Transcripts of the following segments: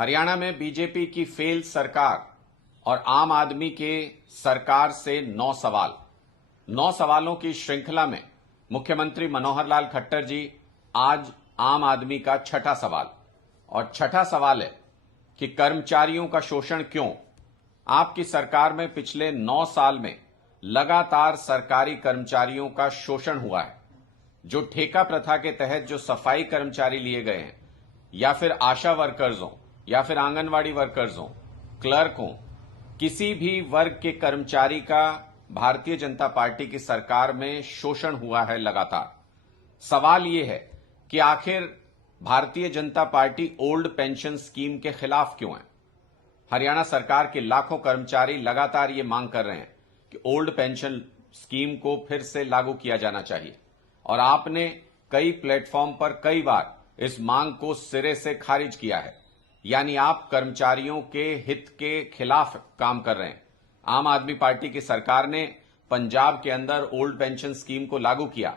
हरियाणा में बीजेपी की फेल सरकार और आम आदमी के सरकार से 9 सवाल। 9 सवालों की श्रृंखला में मुख्यमंत्री मनोहर लाल खट्टर जी आज आम आदमी का छठा सवाल, और छठा सवाल है कि कर्मचारियों का शोषण क्यों। आपकी सरकार में पिछले 9 साल में लगातार सरकारी कर्मचारियों का शोषण हुआ है। जो ठेका प्रथा के तहत जो सफाई कर्मचारी लिए गए हैं, या फिर आशा वर्कर्स हों, या फिर आंगनवाड़ी वर्कर्स हों, क्लर्क हों, किसी भी वर्ग के कर्मचारी का भारतीय जनता पार्टी की सरकार में शोषण हुआ है लगातार। सवाल यह है कि आखिर Bharatiya Janata party old pension scheme के खिलाफ क्यों है। हरियाणा सरकार के लाखों कर्मचारी लगातार ये मांग कर रहे हैं कि ओल्ड पेंशन स्कीम को फिर से लागू किया जाना चाहिए, और आपने कई प्लेटफॉर्म पर कई बार इस मांग को सिरे से खारिज किया है। यानी आप कर्मचारियों के हित के खिलाफ काम कर रहे हैं। आम आदमी पार्टी की सरकार ने पंजाब के अंदर ओल्ड पेंशन स्कीम को लागू किया,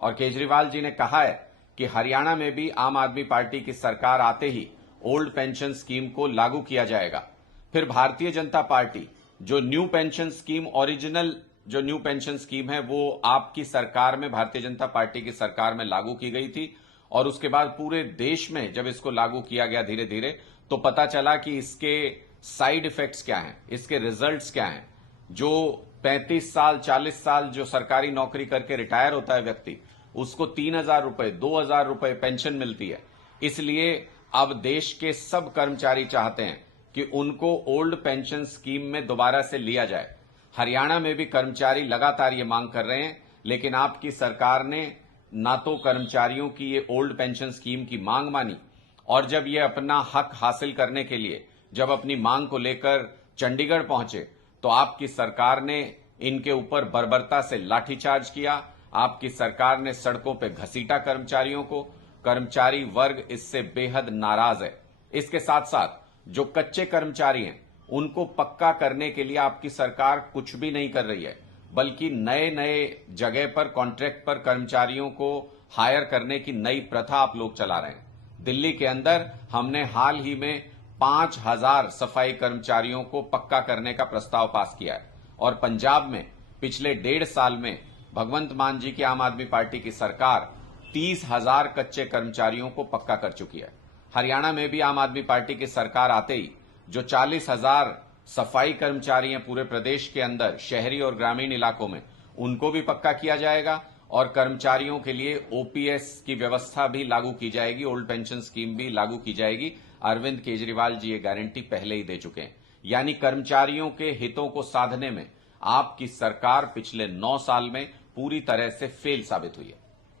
और केजरीवाल जी ने कहा है कि हरियाणा में भी आम आदमी पार्टी की सरकार आते ही ओल्ड पेंशन स्कीम को लागू किया जाएगा। फिर भारतीय जनता पार्टी जो न्यू पेंशन स्कीम, ओरिजिनल जो न्यू पेंशन स्कीम है, वो आपकी सरकार में, भारतीय जनता पार्टी की सरकार में लागू की गई थी, और उसके बाद पूरे देश में जब इसको लागू किया गया धीरे धीरे, तो पता चला कि इसके साइड इफेक्ट्स क्या हैं, इसके रिजल्ट्स क्या हैं। जो 35 साल 40 साल जो सरकारी नौकरी करके रिटायर होता है व्यक्ति, उसको 3,000 रुपए 2,000 रुपए पेंशन मिलती है। इसलिए अब देश के सब कर्मचारी चाहते हैं कि उनको ओल्ड पेंशन स्कीम में दोबारा से लिया जाए। हरियाणा में भी कर्मचारी लगातार ये मांग कर रहे हैं, लेकिन आपकी सरकार ने ना तो कर्मचारियों की ये ओल्ड पेंशन स्कीम की मांग मानी, और जब ये अपना हक हासिल करने के लिए जब अपनी मांग को लेकर चंडीगढ़ पहुंचे, तो आपकी सरकार ने इनके ऊपर बर्बरता से लाठीचार्ज किया। आपकी सरकार ने सड़कों पर घसीटा कर्मचारियों को। कर्मचारी वर्ग इससे बेहद नाराज है। इसके साथ साथ जो कच्चे कर्मचारी हैं, उनको पक्का करने के लिए आपकी सरकार कुछ भी नहीं कर रही है, बल्कि नए नए जगह पर कॉन्ट्रैक्ट पर कर्मचारियों को हायर करने की नई प्रथा आप लोग चला रहे हैं। दिल्ली के अंदर हमने हाल ही में 5,000 सफाई कर्मचारियों को पक्का करने का प्रस्ताव पास किया है, और पंजाब में पिछले 1.5 साल में भगवंत मान जी की आम आदमी पार्टी की सरकार 30,000 कच्चे कर्मचारियों को पक्का कर चुकी है। हरियाणा में भी आम आदमी पार्टी की सरकार आते ही जो 40,000 सफाई कर्मचारी हैं पूरे प्रदेश के अंदर, शहरी और ग्रामीण इलाकों में, उनको भी पक्का किया जाएगा, और कर्मचारियों के लिए ओपीएस की व्यवस्था भी लागू की जाएगी, ओल्ड पेंशन स्कीम भी लागू की जाएगी। अरविंद केजरीवाल जी ये गारंटी पहले ही दे चुके हैं। यानी कर्मचारियों के हितों को साधने में आपकी सरकार पिछले 9 साल में पूरी तरह से फेल साबित हुई है।